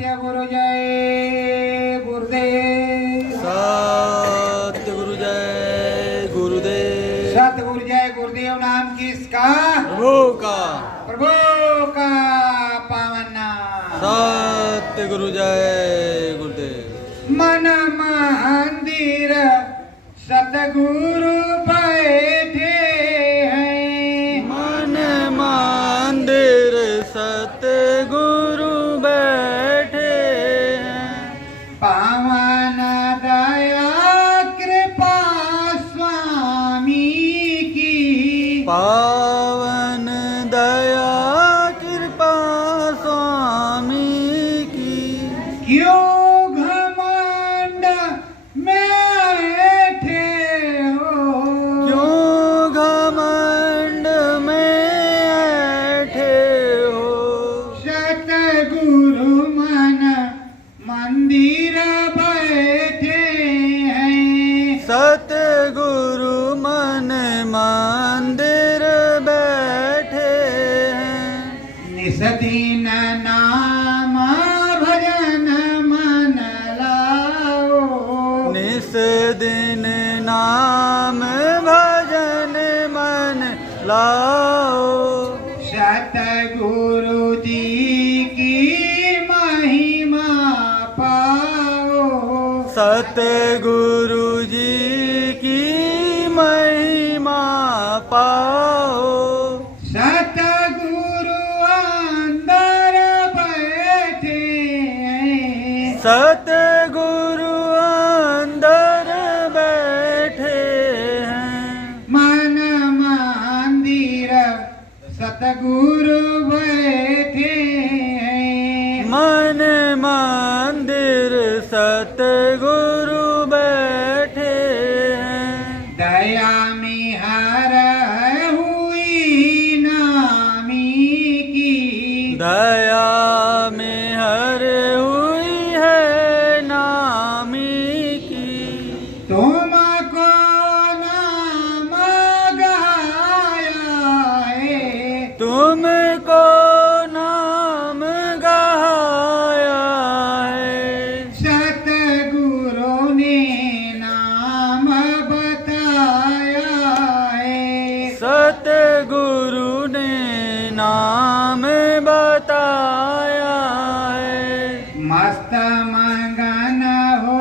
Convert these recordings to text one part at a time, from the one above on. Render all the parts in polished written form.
गुरु जय गुरुदेव। सतगुरु जय गुरुदेव। सतगुरु जय गुरुदेव नाम किसका? प्रभु का पावन नाम। सतगुरु जय गुरुदेव। मन मंदिर सतगुरु बैठे हैं। मन मंदिर सतगुरु बैठे हैं। पावन दया कृपा स्वामी की। पावन दया कृपा स्वामी की। क्यों घमंड में बैठे हो? क्यों घमंड में बैठे हो? सतगुरु मन मंदिर बैठे हैं। सतगुरु मन मंदिर बैठे हैं। निस दिन नाम भजन मन लाओ। निस दिन नाम भजन मन लाओ। सतगुरु जी की महिमा पाओ। सतगुरु जी की महिमा पाओ। सतगुरु अंदर बैठे हैं। सतगुरु अंदर बैठे हैं। मन मंदिर सतगुरु बैठे हैं। मन मंदिर सतगुरु बैठे हैं। दया में हर हुई नामी की। दया में हर हुई है नामी की। तुमको नाम गाया है। तुमको नाम गाया है। सतगुरु ने नाम बताया है। सतगुरु ने नाम बताया है। मस्त मगन हो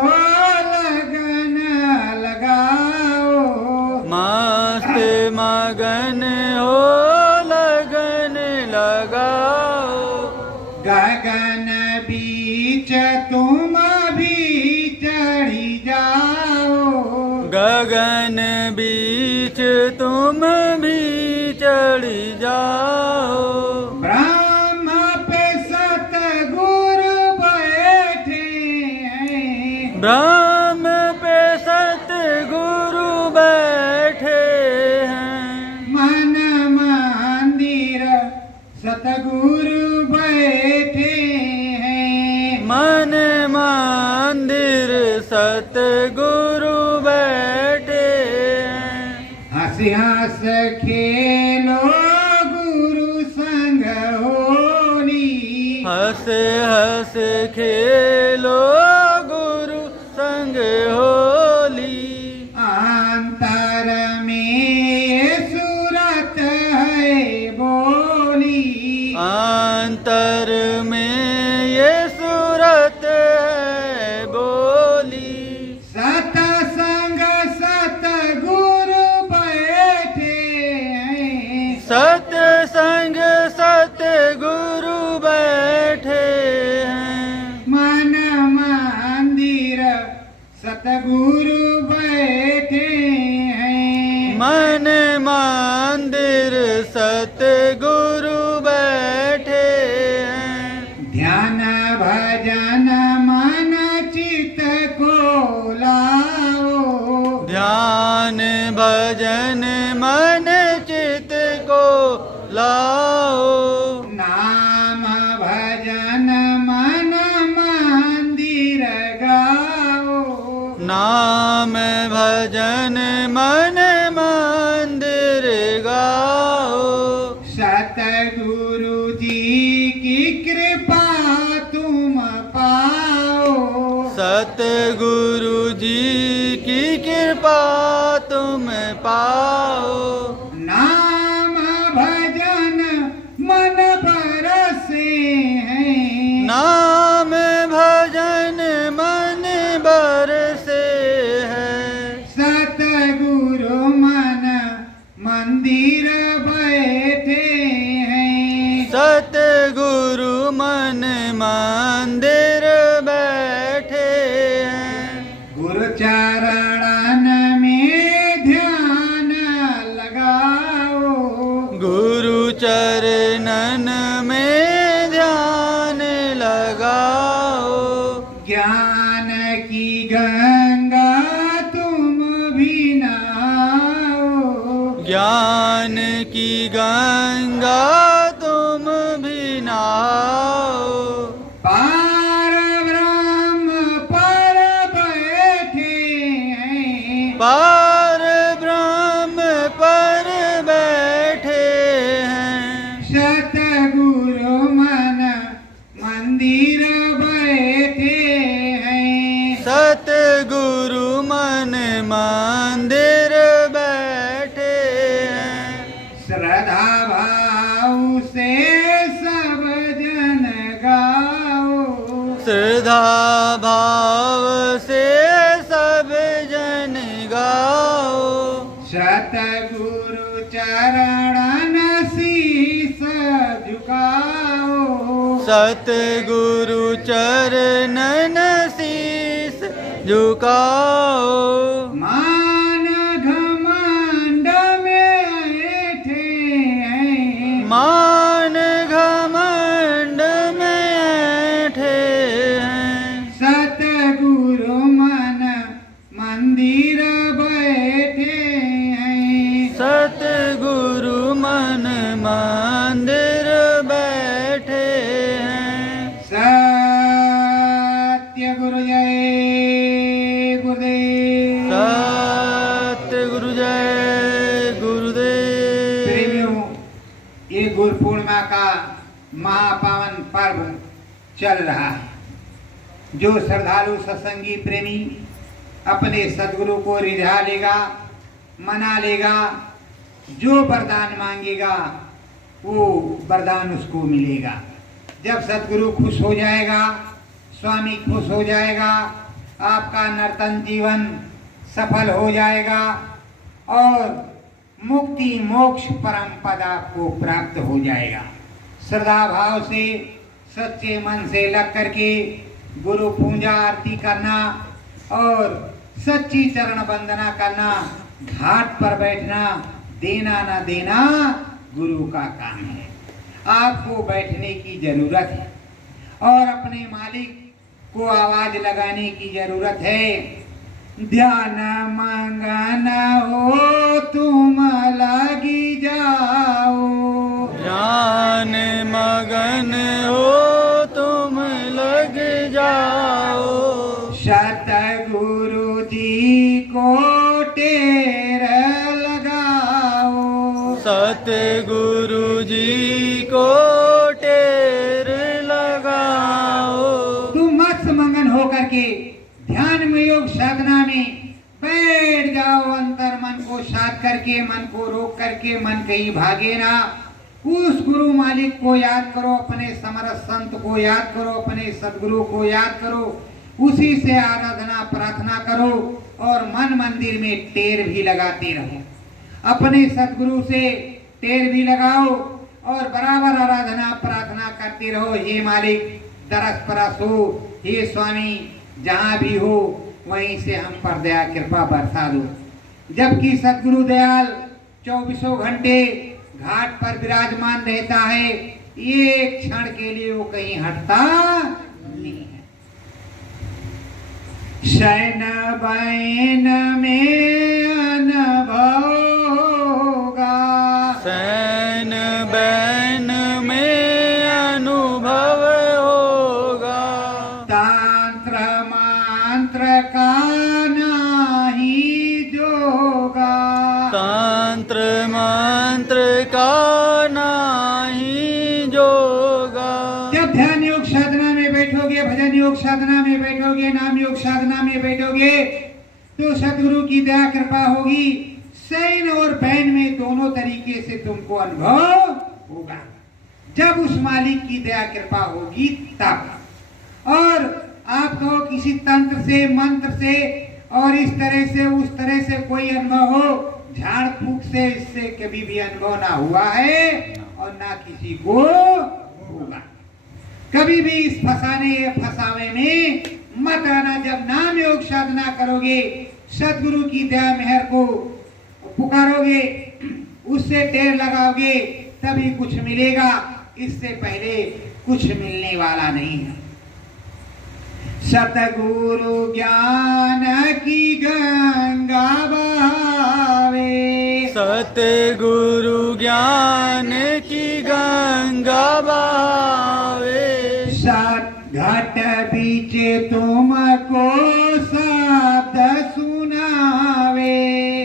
लगन लगाओ। मस्त मगन हो लगन लगाओ। गगन बीच तुम भी चढ़ी जाओ। गगन बीच तुम भी चढ़ी जाओ। ब्रह्म पे सतगुरु बैठे हैं। ब्रह्म पे सतगुरु बैठे हैं। मन मंदिर सतगुरु बैठे हैं। मन मंदिर सतगुरु बैठे हैं। हंस हंस खेलो गुरु संग होली। हंस हंस खेलो गुरु संग होली। अंतर में सूरत है बोली। अंतर में ये सूरत है बोली। सतसंग सतगुरु बैठे हैं। सतसंग सतगुरु बैठे हैं। मन मंदिर सतगुरु बैठे हैं। मन मंदिर सतगुरु बैठे हैं। ध्यान भजन मन चित को लाओ। ध्यान भजन मन चित को लाओ। नाम भजन मन मंदिर गाओ। नाम भजन मन मंदिर गाओ। सतगुरु जी की कृपा तुम सतगुरु जी की कृपा तुम पाओ। नाम भजन मन बरसे हैं, नाम भजन मन बरसे है। सतगुरु मन मंदिर बैठे हैं, सतगुरु मन मंदिर बैठे हैं। गुरु चरणन में ध्यान लगाओ, गुरु चरणन में ध्यान लगाओ। ज्ञान की गंगा तुम भी नहाओ, ज्ञान की गंगा तुम भी नहाओ। पार ब्रह्म पर बैठे हैं, पार ब्रह्म पर बैठे हैं। सतगुरु मन मंदिर बैठे हैं, सतगुरु मन मंदिर बैठे हैं। श्रद्धा भाव से सब जन गाओ, श्रद्धा भाव से सब जन गाओ। सतगुरु चरणन शीस झुकाओ, सतगुरु चरणन शीस झुकाओ। मान घमंड में ऐठे हैं, मान घमंड में ऐठे हैं। सतगुरु मन मंदिर बैठे हैं, सतगुरु मन मंदिर बैठे हैं। सत्य गुरु जय गुरुदेव। सत्य गुरु जय गुरुदेव। प्रेमियों, ये गुरु पूर्णिमा का महापावन पर्व चल रहा है। जो श्रद्धालु सत्संगी प्रेमी अपने सदगुरु को रिझा लेगा, मना लेगा, जो वरदान मांगेगा वो वरदान उसको मिलेगा। जब सदगुरु खुश हो जाएगा, स्वामी खुश हो जाएगा, आपका नर्तन जीवन सफल हो जाएगा और मुक्ति मोक्ष परम पद आपको प्राप्त हो जाएगा। श्रद्धा भाव से सच्चे मन से लग करके गुरु पूजा आरती करना और सच्ची चरण वंदना करना, घाट पर बैठना, देना ना देना गुरु का काम है। आपको बैठने की जरूरत है और अपने मालिक को आवाज लगाने की जरूरत है। ध्यान मगन हो तुम लगी जाओ, ध्यान मगन हो तुम लग जाओ। सतगुरु जी को टेर लगाओ, सतगुरु जी को टेर लगाओ। तुम मस्त मंगन होकर के ध्यान में योग साधना में बैठ जाओ। अंतर मन को शांत करके, मन को रोक करके, मन कहीं भागे ना। उस गुरु मालिक को याद करो, अपने समरथ संत को याद करो, अपने सदगुरु को याद करो, उसी से आराधना प्रार्थना करो और मन मंदिर में टेर भी लगाते रहो। अपने सदगुरु से टेर भी लगाओ और बराबर आराधना प्रार्थना करते रहो। हे मालिक दरस परस हो, हे स्वामी जहाँ भी हो वहीं से हम पर दया कृपा बरसा दो। जबकि सदगुरु दयाल 24 घंटे घाट पर विराजमान रहता है, एक क्षण के लिए वो कहीं हटता नहीं है। शयन बैन में अनुभव होगा, शयन बैन में अनुभव होगा। तंत्र मंत्र का नाही जोगा, तंत्र मंत्र का नाही जोगा। जब ध्यान योग साधना में बैठोगे भजन योग साधना में बैठोगे, नाम योग साधना में बैठोगे, तो सदगुरु की दया कृपा होगी। शयन और बैन में दोनों तरीके से तुमको अनुभव होगा। जब उस मालिक की दया कृपा होगी तब। और आप कहो किसी तंत्र से, मंत्र से और इस तरह से उस तरह से कोई अनुभव हो, झाड़ फूक से इससे कभी भी अनुभव ना हुआ है और ना किसी को होगा। कभी भी इस फसाने या फसावे में मत आना। जब नाम योग साधना करोगे, सदगुरु की दया मेहर को पुकारोगे, उससे टेर लगाओगे, तभी कुछ मिलेगा। इससे पहले कुछ मिलने वाला नहीं है। सतगुरु ज्ञान की गंगा बहावे, सतगुरु ज्ञान की गंगा बहावे। सत घट बीच तुमको शब्द सुनावे,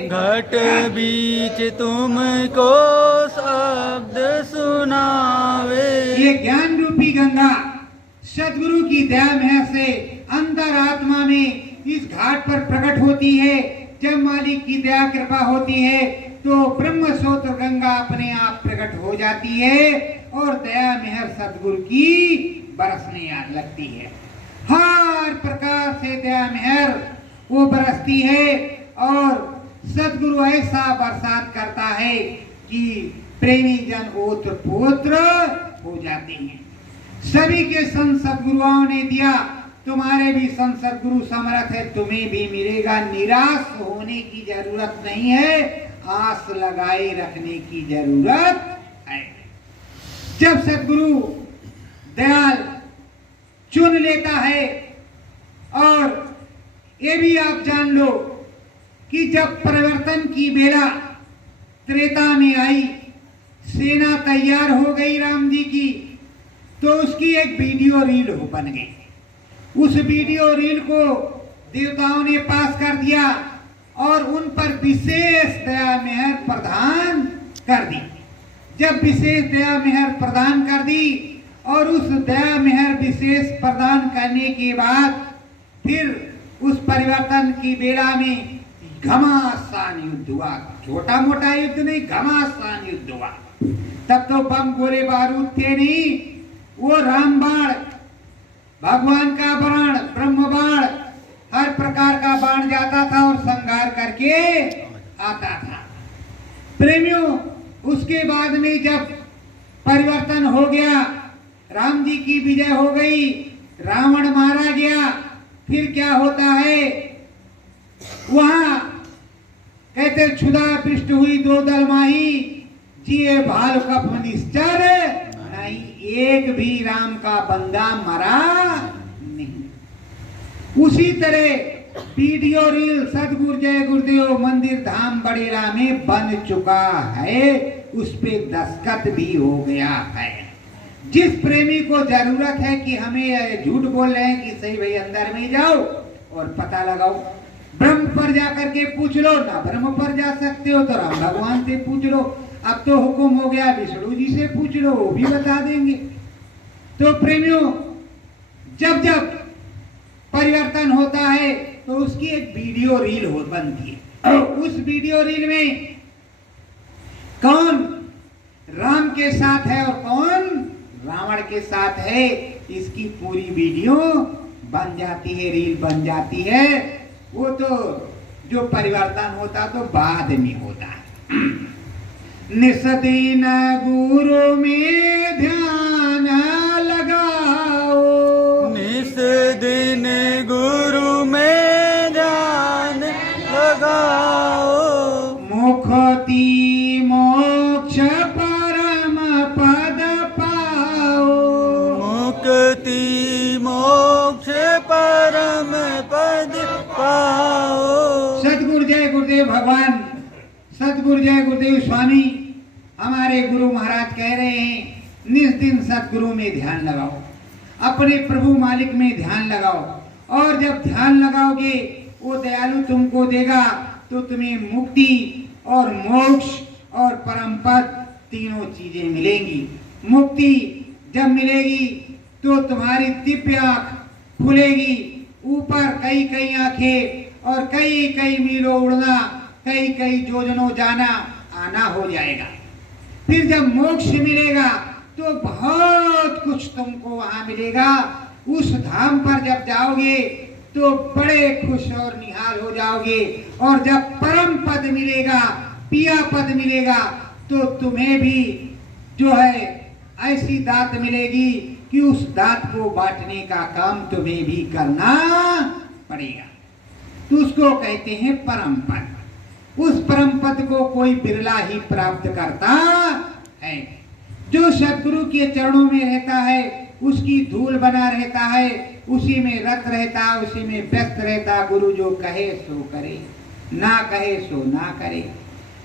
घट बीच तुमको शब्द सुनावे। ये ज्ञान रूपी गंगा सदगुरु की दया में से अंतर आत्मा में इस घाट पर प्रकट होती है। जब मालिक की दया कृपा होती है तो ब्रह्म स्रोत गंगा अपने आप प्रकट हो जाती है और दया मेहर सदगुरु की बरसने लगती है। हर प्रकार से दया मेहर वो बरसती है और सदगुरु ऐसा बरसात करता है कि प्रेमी जन ओत्र पोत्र हो जाते हैं। सभी के संत सदगुरुओं ने दिया, तुम्हारे भी संत सदगुरु समर्थ है, तुम्हें भी मिलेगा। निराश होने की जरूरत नहीं है, आस लगाए रखने की जरूरत है। जब सदगुरु दयाल चुन लेता है, और ये भी आप जान लो कि जब परिवर्तन की बेला त्रेता में आई, सेना तैयार हो गई राम जी की, तो उसकी एक वीडियो रील बन गई। उस वीडियो रील को देवताओं ने पास कर दिया और उन पर विशेष दया मेहर प्रदान कर दी। जब विशेष दया मेहर प्रदान कर दी और उस दया मेहर विशेष प्रदान करने के बाद फिर उस परिवर्तन की बेला में घमासान युद्ध हुआ। छोटा मोटा युद्ध नहीं, घमासान युद्ध हुआ। तब तो बम गोले बारूद थे नहीं, वो राम बाण, भगवान का बाण, ब्रह्म बाण, हर प्रकार का बाण जाता था और संहार करके आता था। प्रेमियों, उसके बाद में जब परिवर्तन हो गया, राम जी की विजय हो गई, रावण मारा गया, फिर क्या होता है, वहां कहते क्षुधा पृष्ठ हुई दो दल माही, जिए भाल कफ निश्चर नहीं, एक भी राम का बंदा मरा नहीं। उसी तरह वीडियो रील सतगुरु जय गुरुदेव मंदिर धाम बड़ेरा में बन चुका है, उस पे दस्तखत भी हो गया है। जिस प्रेमी को जरूरत है कि हमें झूठ बोल रहे हैं कि सही भाई अंदर में जाओ और पता लगाओ, ब्रह्म पर जाकर के पूछ लो, ना ब्रह्म पर जा सकते हो तो राम भगवान से पूछ लो, अब तो हुक्म हो गया विष्णु जी से पूछ लो, वो भी बता देंगे। तो प्रेमियों, जब जब परिवर्तन होता है तो उसकी एक वीडियो रील बनती है, और उस वीडियो रील में कौन राम के साथ है और कौन रावण के साथ है, इसकी पूरी वीडियो बन जाती है, रील बन जाती है। वो तो जो परिवर्तन होता तो बाद में होता है। निस्दिन गुरु में ध्यान लगाओ, निस्दिन गुरु में ध्यान लगाओ, मुक्ति मोक्ष परम पद पाओ, मुक्ति मोक्ष परम पद पाओ। सतगुरु जय गुरुदेव भगवान, सतगुरु जय गुरुदेव स्वामी हमारे गुरु महाराज कह रहे हैं, निस्दिन सतगुरु में ध्यान लगाओ, अपने प्रभु मालिक में ध्यान लगाओ, और जब ध्यान लगाओगे वो दयालु तुमको देगा, तो तुम्हें मुक्ति और मोक्ष और परम पद तीनों चीजें मिलेंगी। मुक्ति जब मिलेगी तो तुम्हारी दिव्य आंख खुलेगी, ऊपर कई कई आंखें और कई कई मीलों उड़ना, कई कई योजनों जाना आना हो जाएगा। फिर जब मोक्ष मिलेगा तो बहुत कुछ तुमको वहां मिलेगा। उस धाम पर जब जाओगे तो बड़े खुश और निहाल हो जाओगे। और जब परम पद मिलेगा, पिया पद मिलेगा, तो तुम्हें भी जो है ऐसी दात मिलेगी कि उस दात को बांटने का काम तुम्हें भी करना पड़ेगा। तो उसको कहते हैं परम पद। उस परम पद को कोई बिरला ही प्राप्त करता है। जो सद्गुरु के चरणों में रहता है, उसकी धूल बना रहता है, उसी में रत रहता, उसी में व्यस्त रहता। गुरु जो कहे सो करे, ना कहे सो ना करे।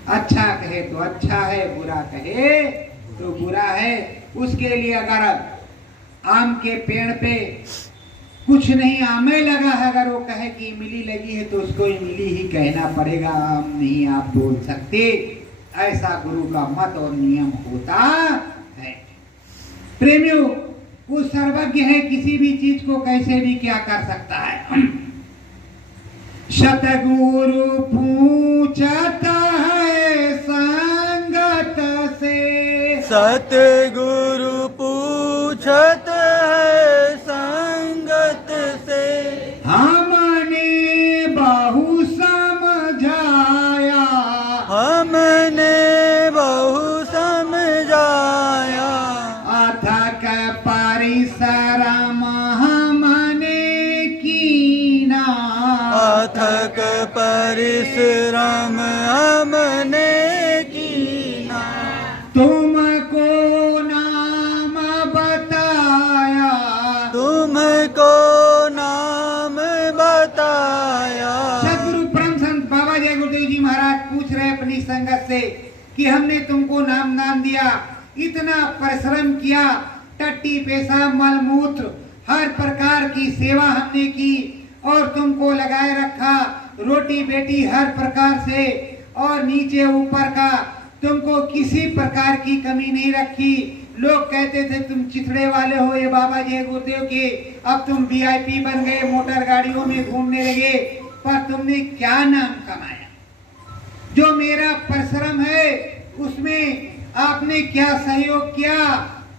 अच्छा कहे तो अच्छा है, बुरा कहे तो बुरा है। उसके लिए अगर आम के पेड़ पे कुछ नहीं आमे लगा है, अगर वो कहे कि इमली लगी है तो उसको इमली ही कहना पड़ेगा, आम नहीं आप बोल सकते। ऐसा गुरु का मत और नियम होता है। प्रेमियों, वो सर्वज्ञ है, किसी भी चीज को कैसे भी क्या कर सकता है। सतगुरु पूछता है संगत से, सतगुरु पूछत है संगत से। हमने बहु समझाया, हमने बहु समझाया। अथक परिश्रम हमने कीना, अथक परिश्रम हमने कीना। तुमको नाम बताया, तुमको नाम बताया। सदगुरु परम संत बाबा जय गुरुदेव जी महाराज पूछ रहे अपनी संगत से कि हमने तुमको नाम दिया, इतना परिश्रम किया, टट्टी पेशाब मल मूत्र हर प्रकार की सेवा हमने की और तुमको लगाए रखा, रोटी बेटी हर प्रकार से और नीचे ऊपर का तुमको किसी प्रकार की कमी नहीं रखी। लोग कहते थे तुम चिथड़े वाले हो ये बाबा जय गुरुदेव के, अब तुम वीआईपी बन गए, मोटर गाड़ियों में घूमने लगे। पर तुमने क्या नाम कमाया? जो मेरा परिश्रम है उसमें आपने क्या सहयोग किया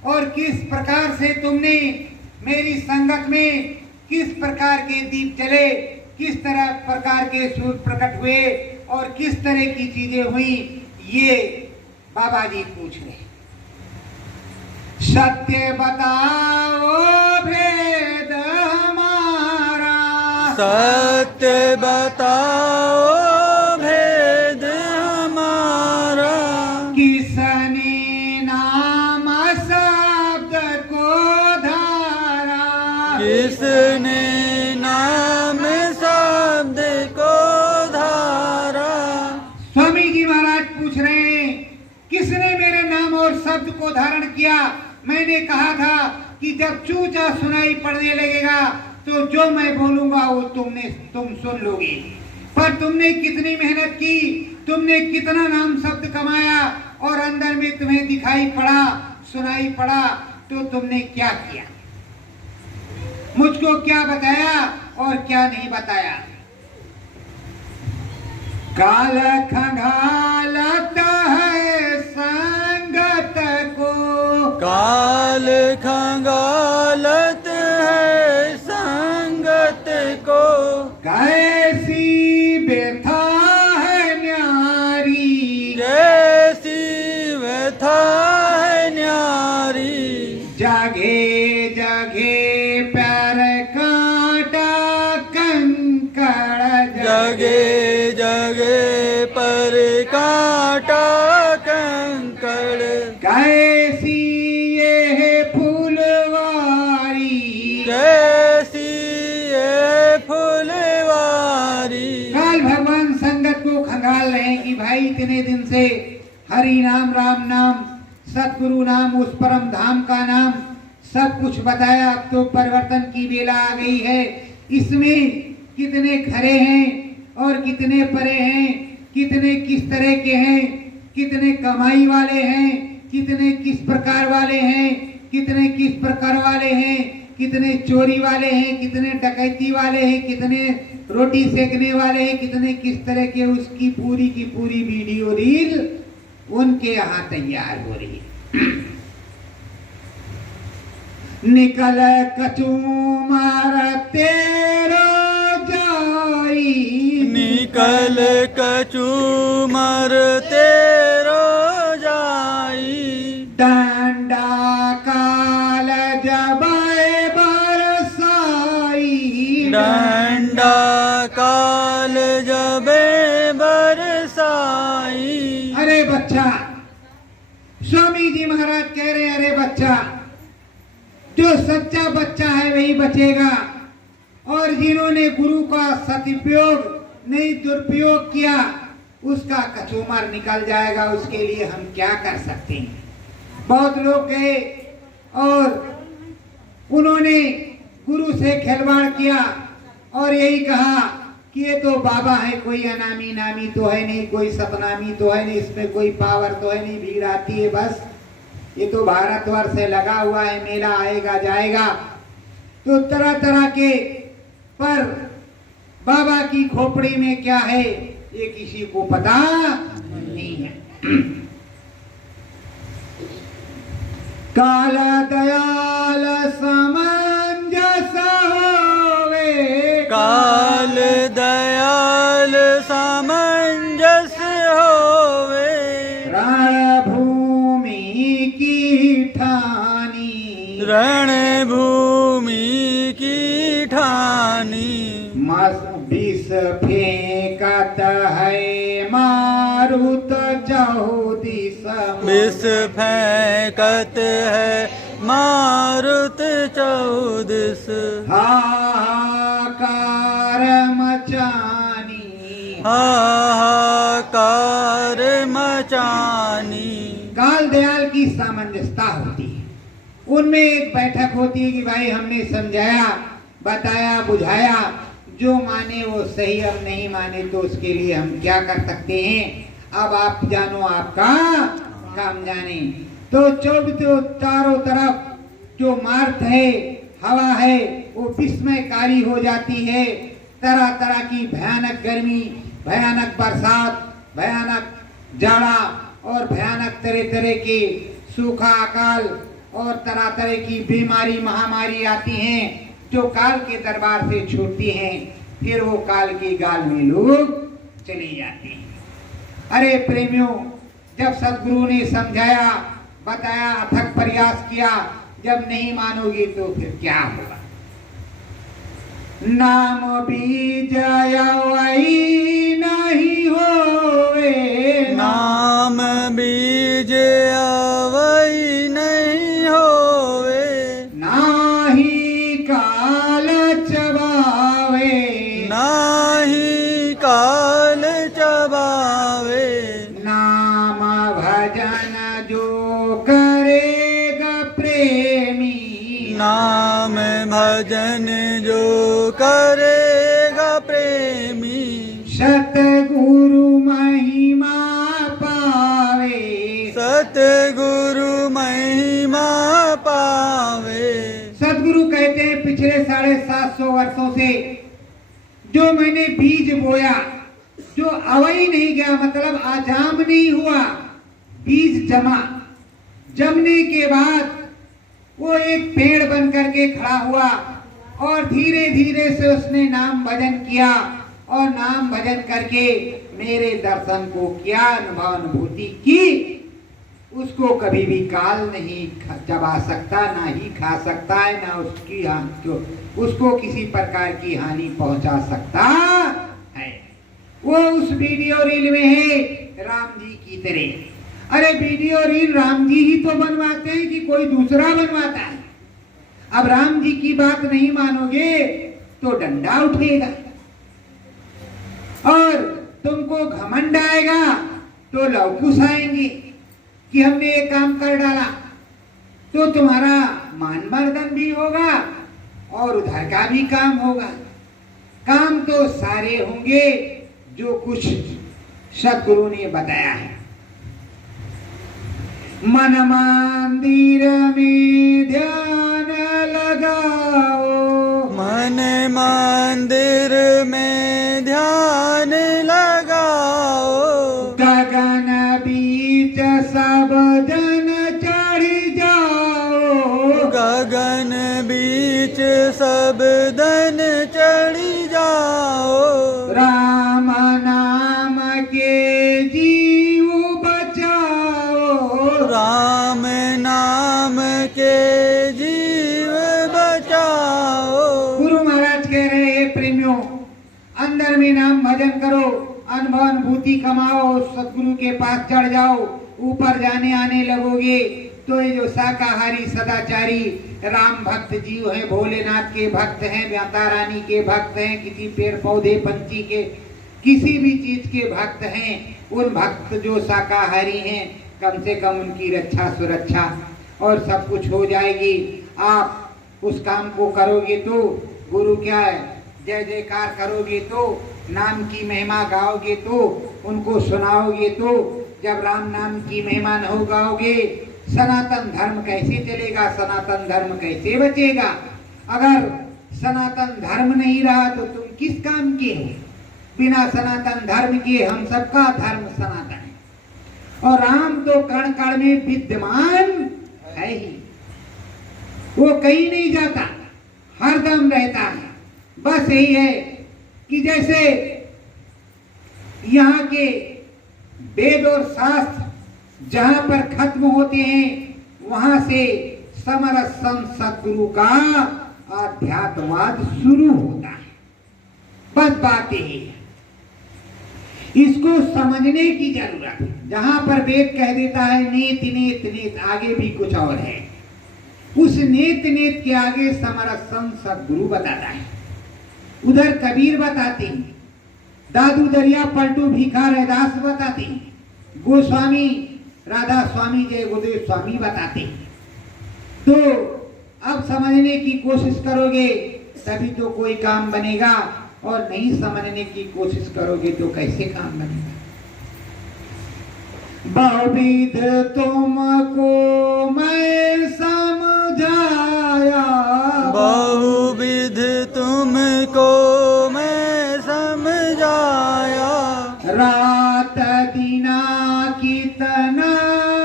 और किस प्रकार से तुमने मेरी संगत में किस प्रकार के दीप जले, किस तरह प्रकार के सूर्य प्रकट हुए और किस तरह की चीजें हुई, ये बाबा जी पूछ रहे। सत्य बताओ भेद हमारा, सत्य बताओ भेद हमारा। किसने नाम शब्द को धारा, किसने नाम शब्द को धारा। स्वामी जी महाराज पूछ रहे हैं किसने मेरे नाम और शब्द को धारण किया। मैंने कहा था कि जब चूचा सुनाई पड़ने लगेगा तो जो मैं बोलूंगा वो तुम सुन लोगे। पर तुमने कितनी मेहनत की, तुमने कितना नाम शब्द कमाया और अंदर में तुम्हें दिखाई पड़ा, सुनाई पड़ा, तो तुमने क्या किया, मुझको क्या बताया और क्या नहीं बताया। काल खंगालता है संगत को, काल खंगालत है संगत को। कैसी व्यथा है न्यारी, कैसी व्यथा है न्यारी। जगे जगे पैर काटा कंकड़, जगे जगे पर काटा कंकड़। कैसी ये फूलवारी, कैसी ये फुलवारी। काल भगवान संगत को खंगाल रहे कि भाई इतने दिन से हरि नाम राम नाम सतगुरु नाम उस परम धाम का नाम सब कुछ बताया, अब तो परिवर्तन की बेला आ गई है। इसमें कितने खरे हैं और कितने परे हैं, कितने किस तरह के हैं, कितने कमाई वाले हैं, कितने किस प्रकार वाले हैं, कितने किस प्रकार वाले हैं, कितने चोरी वाले हैं, कितने डकैती वाले हैं, कितने रोटी सेकने वाले हैं, कितने किस तरह के, उसकी पूरी की पूरी वीडियो रील उनके यहाँ तैयार हो रही है। निकल कचू मार तेरो जाई, निकल कचू मर तेरो जाई, डंडा काल जबाए बरसाई, डंडा काल जबे बरसाई। अरे बच्चा, स्वामी जी महाराज कह रहे हैं, अरे बच्चा, जो सच्चा बच्चा है वही बचेगा, और जिन्होंने गुरु का सदुपयोग नहीं दुरुपयोग किया उसका कचूमर निकल जाएगा। उसके लिए हम क्या कर सकते हैं? बहुत लोग गए और उन्होंने गुरु से खिलवाड़ किया और यही कहा कि ये तो बाबा है, कोई अनामी नामी तो है नहीं, कोई सतनामी तो है नहीं, इसमें कोई पावर तो है नहीं, भीड़ आती है बस, ये तो भारतवर्ष से लगा हुआ है, मेला आएगा जाएगा। तो तरह तरह के, पर बाबा की खोपड़ी में क्या है ये किसी को पता नहीं है। काल दयाल समंजस होवे, काल दयाल समंजस होवे, रणभूमि की ठानी, रणभूमि की ठानी, विष फेंकत है मारुत चौदिस, विष फेंकत है मारुत चौदिस, हाहाकार मचानी, हाहाकार मचानी। काल दयाल की सामंजस्यता होती है, उनमें एक बैठक होती है कि भाई हमने समझाया, बताया, बुझाया, जो माने वो सही, हम नहीं माने तो उसके लिए हम क्या कर सकते हैं, अब आप जानो, आपका काम जाने। तो चारों तरफ जो मार्ग है, हवा है, वो विस्मयकारी हो जाती है। तरह तरह की भयानक गर्मी, भयानक बरसात, भयानक जाड़ा और भयानक तरह तरह के सूखा, अकाल और तरह तरह की बीमारी, महामारी आती हैं जो काल के दरबार से छूटती हैं, फिर वो काल की गाल में लोग चले जाते हैं। अरे प्रेमियों, जब सदगुरु ने समझाया, बताया, अथक प्रयास किया, जब नहीं मानोगे तो फिर क्या होगा? नाम बीजय वही नहीं होवे, नाम बीज अवई नहीं होवे, नाही काल चबावे, नाही काल चबावे, नाम भजन जो करेगा प्रेमी, नाम भजन जो करेगा प्रेमी, सतगुरु महिमा पावे, सतगुरु महिमा पावे। सदगुरु कहते हैं पिछले 750 वर्षों से जो मैंने बीज बोया, जो अवई नहीं गया, मतलब आजाम नहीं हुआ, बीज जमा, जमने के बाद वो एक पेड़ बन करके खड़ा हुआ और धीरे धीरे से उसने नाम भजन किया और नाम भजन करके मेरे दर्शन को किया, अनुभव अनुभूति की। उसको कभी भी काल नहीं चबा सकता, ना ही खा सकता है, ना उसकी उसको किसी प्रकार की हानि पहुंचा सकता है। वो उस वीडियो रील में है राम जी की तरह। अरे वीडियो रील राम जी ही तो बनवाते हैं कि कोई दूसरा बनवाता है? अब राम जी की बात नहीं मानोगे तो डंडा उठेगा, और तुमको घमंड आएगा तो लवकुश आएंगे कि हमने ये काम कर डाला, तो तुम्हारा मान मर्दन भी होगा और उधर का भी काम होगा। काम तो सारे होंगे जो कुछ सदगुरु ने बताया है। मन मंदिर में ध्यान लगा मंदिर में ध्यान लगाओ। गगन बीच सब जन चढ़ जाओ। गगन बीच सब धन चढ़ी जाओ। राम नाम के जीव बचाओ। राम नाम के जीव बचाओ। गुरु महाराज कह रहे हैं प्रेमियों, अंदर में नाम भजन करो, अनुभव अनुभूति कमाओ, सदगुरु के पास चढ़ जाओ, ऊपर जाने आने लगोगे तो ये जो शाकाहारी सदाचारी राम भक्त जीव हैं, भोलेनाथ के भक्त हैं, माता रानी के भक्त हैं, किसी पेड़ पौधे पंछी के किसी भी चीज के भक्त हैं, उन भक्त जो शाकाहारी हैं कम से कम उनकी रक्षा सुरक्षा और सब कुछ हो जाएगी। आप उस काम को करोगे तो गुरु क्या है, जय जयकार करोगे तो, नाम की महिमा गाओगे तो, उनको सुनाओगे तो, जब राम नाम की महिमा न हो गाओगे सनातन धर्म कैसे चलेगा, सनातन धर्म कैसे बचेगा। अगर सनातन धर्म नहीं रहा तो तुम किस काम के हो। बिना सनातन धर्म के हम सबका धर्म सनातन है और राम तो कण कण में विद्यमान है ही, वो कहीं नहीं जाता, हरदम रहता है। बस यही है कि जैसे यहाँ के वेद और शास्त्र जहां पर खत्म होते हैं वहां से समरस संत सदगुरु का आध्यात्मवाद शुरू होता है। बस बात यही है, इसको समझने की जरूरत है। जहां पर वेद कह देता है नेत नेत नेत, आगे भी कुछ और है, उस नेत नेत के आगे समरस संत सदगुरु बताता है। उधर कबीर बताते हैं, दादू दरिया पलटू भीखा रैदास बताते हैं, गोस्वामी राधा स्वामी जय गुरुदेव स्वामी बताते हैं। तो अब समझने की कोशिश करोगे तभी तो कोई काम बनेगा, और नहीं समझने की कोशिश करोगे तो कैसे काम बनेगा। बहुविध तुमको मैं समझाया, बहुविध तुमको मैं समझाया। रात दिना कितना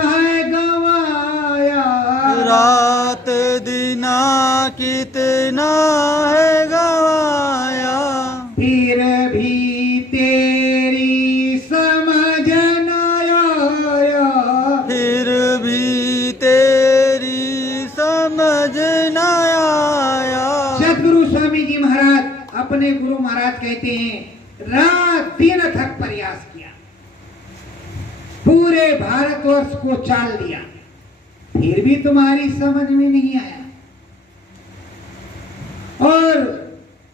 है गवाया, रात दिना कितना है गवाया। फिर भी तेरी समझ न आया, फिर भी तेरी समझ न आया। सदगुरु स्वामी जी महाराज अपने गुरु महाराज कहते हैं, रात दिन अथक प्रयास किया, पूरे भारतवर्ष को चाल दिया, फिर भी तुम्हारी समझ में नहीं आया। और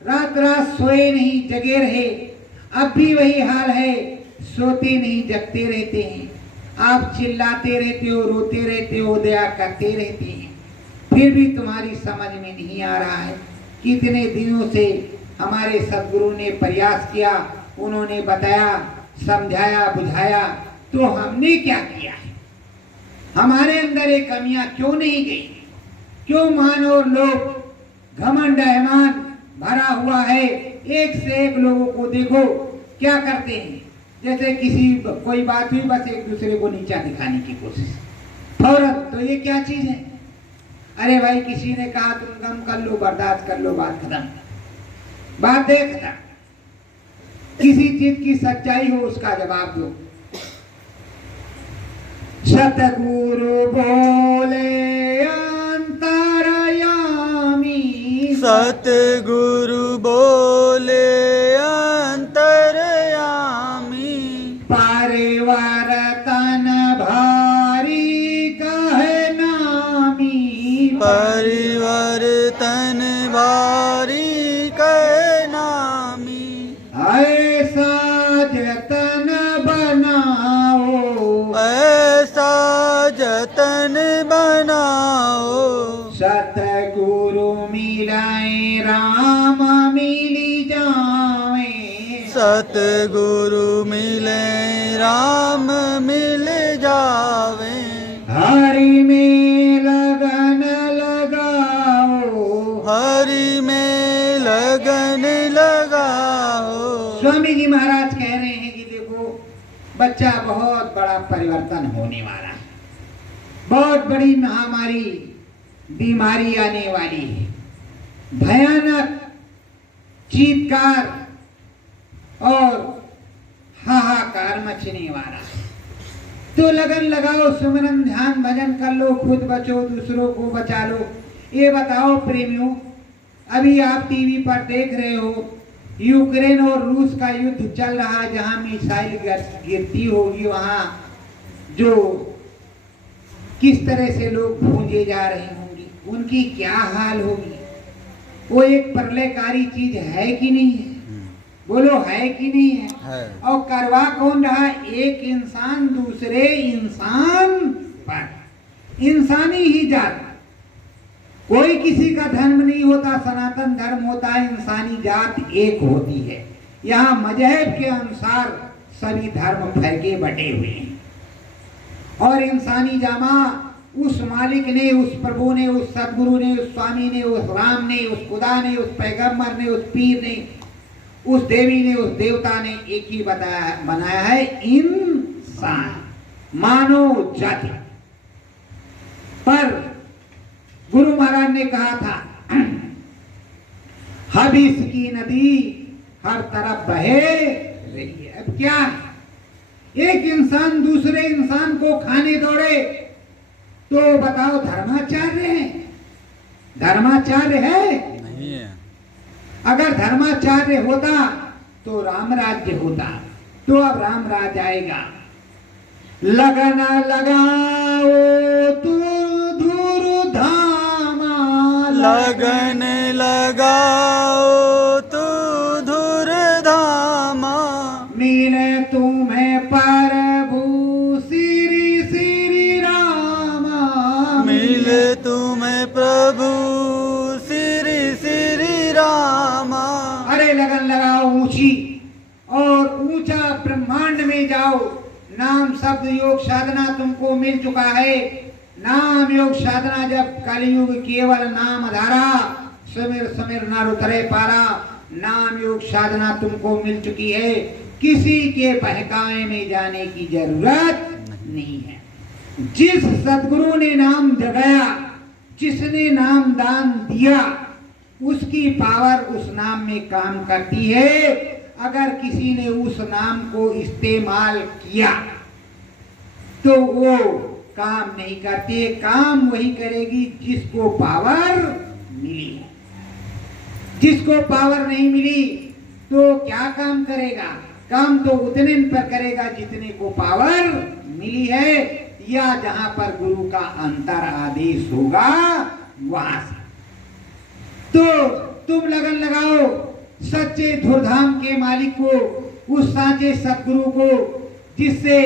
रात रात सोए नहीं जगे रहे, अब भी वही हाल है, सोते नहीं जगते रहते हैं। आप चिल्लाते रहते हो, रोते रहते हो, दया करते रहते हैं, फिर भी तुम्हारी समझ में नहीं आ रहा है। कितने दिनों से हमारे सदगुरु ने प्रयास किया, उन्होंने बताया, समझाया, बुझाया, तो हमने क्या किया है? हमारे अंदर ये कमियां क्यों नहीं गई? क्यों मान और लोग घमंड अभिमान भरा हुआ है? एक से एक लोगों को देखो क्या करते हैं, जैसे किसी कोई बात हुई बस एक दूसरे को नीचा दिखाने की कोशिश फौरन। तो ये क्या चीज है? अरे भाई किसी ने कहा तुम गम कर लो, बर्दाश्त कर लो, बात खत्म, बात देखता। किसी चीज की सच्चाई हो उसका जवाब दो। सतगुरु बोले अंतरयामी, सतगुरु बोले अंतर्यामी। परिवर्तन भारी कहे नामी, परिवर्तन भारी कहे नामी। ऐसा जतन बनाओ, ऐसा जतन बनाओ। सतगुरु मिलाए राम मिली जावे, सतगुरु मिले राम मिल जावे। हरि में लगन लगाओ, हरि में लगन लगन लगाओ। स्वामी जी महाराज कह रहे हैं कि देखो बच्चा बहुत बड़ा परिवर्तन होने वाला है, बहुत बड़ी महामारी बीमारी आने वाली है, भयानक चीत्कार और हाहाकार मचने वाला है। तो लगन लगाओ, सुमिरन ध्यान भजन कर लो, खुद बचो दूसरों को बचा लो। ये बताओ प्रेमियों, अभी आप टीवी पर देख रहे हो यूक्रेन और रूस का युद्ध चल रहा है, जहां मिसाइल गिरती होगी वहां जो किस तरह से लोग भूंजे जा रहे होंगे, उनकी क्या हाल होगी। वो एक प्रलयकारी चीज है कि नहीं है? बोलो है कि नहीं है? और करवा कौन रहा? एक इंसान दूसरे इंसान पर, इंसानी ही जात, कोई किसी का धर्म नहीं होता, सनातन धर्म होता है, इंसानी जात एक होती है। यहाँ मजहब के अनुसार सभी धर्म फैके बटे हुए हैं और इंसानी जामा उस मालिक ने, उस प्रभु ने, उस सदगुरु ने, उस स्वामी ने, उस राम ने, उस खुदा ने, उस पैगंबर ने, उस पीर ने, उस देवी ने, उस देवता ने एक ही बनाया है, इंसान, मानव जाति। पर गुरु महाराज ने कहा था हबीस की नदी हर तरफ बहे रही है। अब क्या है, एक इंसान दूसरे इंसान को खाने दौड़े तो बताओ धर्माचार्य है? धर्माचार्य है? नहीं है। अगर धर्माचार्य होता तो राम राज्य होता। तो अब राम राज आएगा। लगन लगाओ तू धुर धामा, लगन लगाओ तू धुर धामा, मिले तुम्हें प्रभु श्री श्री रामा, मिले तुम्हें प्रभु श्री श्री रामा। अरे लगन लगाओ ऊंची और ऊंचा ब्रह्मांड में जाओ। नाम शब्द योग साधना तुमको मिल चुका है। नाम योग साधना जब कलयुग केवल नाम धारा, समीर समीर नर उतरे पारा। नाम योग साधना तुमको मिल चुकी है, किसी के बहकावे में जाने की जरूरत नहीं है। जिस सदगुरु ने नाम जगाया, जिसने नाम दान दिया, उसकी पावर उस नाम में काम करती है। अगर किसी ने उस नाम को इस्तेमाल किया तो वो काम नहीं करती, काम वही करेगी जिसको पावर मिली है। जिसको पावर नहीं मिली तो क्या काम करेगा? काम तो उतने पर करेगा जितने को पावर मिली है, या जहां पर गुरु का अंतर आदेश होगा वहां से। तो तुम लगन लगाओ सच्चे धुरधाम के मालिक को, उस साचे सतगुरु को, जिससे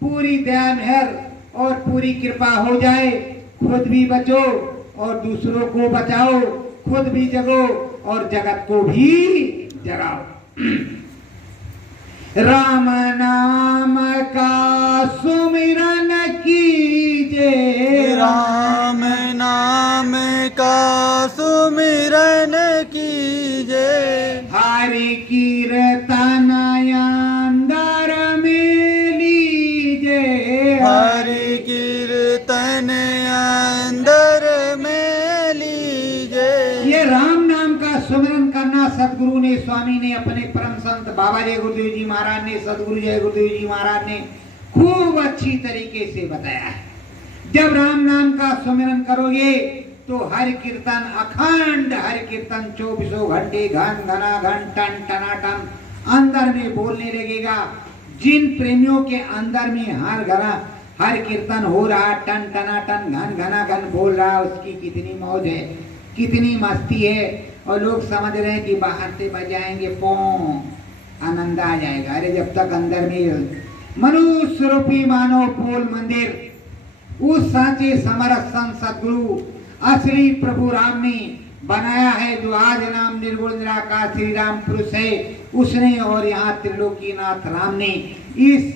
पूरी दया मेहर और पूरी कृपा हो जाए। खुद भी बचो और दूसरों को बचाओ, खुद भी जगो और जगत को भी जगाओ। राम नाम का सुमिरन कीजिए, राम नाम का सुमिरन कीजिए, हरि कीर्तन अंदर में लीजिए, हरि कीर्तन अंदर में लीजिए। ये राम नाम का सुमिरन करना सदगुरु ने, स्वामी ने, अपने परम संत बाबा जय गुरुदेव जी महाराज ने, सदगुरु जय गुरुदेव जी महाराज ने खूब अच्छी तरीके से बताया है। जब राम नाम का सुमिरन करोगे तो हर कीर्तन अखंड, हर कीर्तन 24 घंटे घन घना घन टन टनाटन अंदर में बोलने लगेगा। जिन प्रेमियों के अंदर में हर कीर्तन हो रहा, टन टनाटन घन घना घन बोल रहा, उसकी कितनी मौज है, कितनी मस्ती है। और लोग समझ रहे हैं कि बाहर से बजाएंगे पौ आनंद आ जाएगा। अरे जब तक अंदर में मनुष्य रूपी मानव पोल मंदिर, उस साचे समरथ संत सदगुरु असली प्रभु राम ने बनाया है, जो आज नाम निर्गुण निराकार श्री राम पुरुष है, उसने और यहाँ त्रिलोकीनाथ राम ने इस